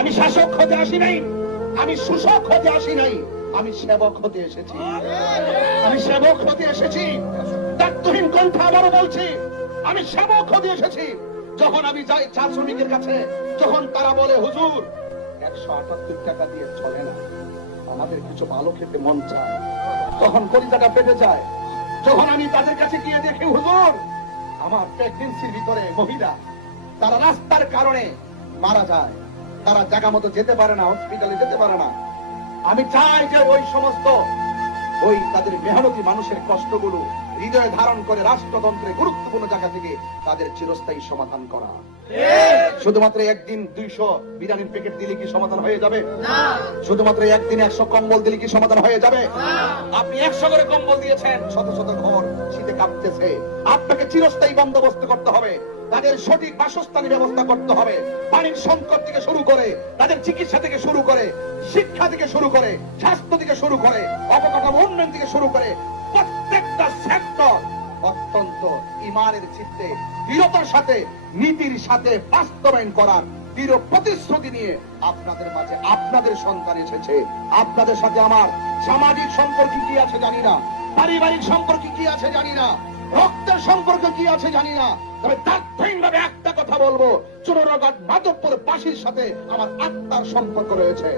আমি শাসক হতে আসি নাই, আমি শোষক হতে আসি নাই, আমি সেবক হতে এসেছি। আমি সেবক হতে এসেছি। দায়িত্বহীন কণ্ঠে আবারও বলছি, আমি সেবক হতে এসেছি। যখন আমি যাই চা শ্রমিকের কাছে, যখন তারা বলে হুজুর 178 টাকা দিয়ে চলে না, আমাদের কিছু ভালো খেতে মন চায়, তখন কলিজাটা ফেটে যায়। যখন আমি তাদের কাছে গিয়ে দেখি হুজুর আমার প্রেগন্যান্সির ভিতরে মহিলা, তারা রাস্তার কারণে মারা যায়, তারা জায়গা মতো যেতে পারে না, হসপিটালে যেতে পারে না, আমি চাই যে ওই সমস্ত ওই তাদের মেহনতি মানুষের কষ্টগুলো হৃদয়ে ধারণ করে রাষ্ট্রতন্ত্রের গুরুত্বপূর্ণ জায়গা থেকে তাদের চিরস্থায়ী সমাধান করা। শুধুমাত্র একদিন 200 বিরিয়ানির প্যাকেট দিলে কি সমাধান হয়ে যাবে? শুধুমাত্র একদিন 100 কম্বল দিলে কি সমাধান হয়ে যাবে? আপনি 100 করে কম্বল দিয়েছেন, শত শত ঘর শীতে কাঁপতেছে। আপনাকে চিরস্থায়ী বন্দোবস্ত করতে হবে, তাদের সঠিক বাসস্থানের ব্যবস্থা করতে হবে। পানির সংকট থেকে শুরু করে, তাদের চিকিৎসা থেকে শুরু করে, শিক্ষা থেকে শুরু করে, স্বাস্থ্য থেকে শুরু করে, অবকাঠামো উন্নয়ন থেকে শুরু করে প্রত্যেকটা সেক্টর অত্যন্ত ইমানের চিত্তে দৃঢ়তার সাথে নীতির সাথে বাস্তবায়ন করার দৃঢ় প্রতিশ্রুতি নিয়ে আপনাদের মাঝে আপনাদের সন্তান এসেছে। আপনাদের সাথে আমার সামাজিক সম্পর্ক কি আছে জানি না, পারিবারিক সম্পর্ক কি আছে জানি না, রক্তের সম্পর্ক কি আছে জানি না, তবে তাৎক্ষণিকভাবে একটা কথা বলবো, চুরুরঘাট মাধবপুর বাসীর সাথে আমার আত্মার সম্পর্ক রয়েছে।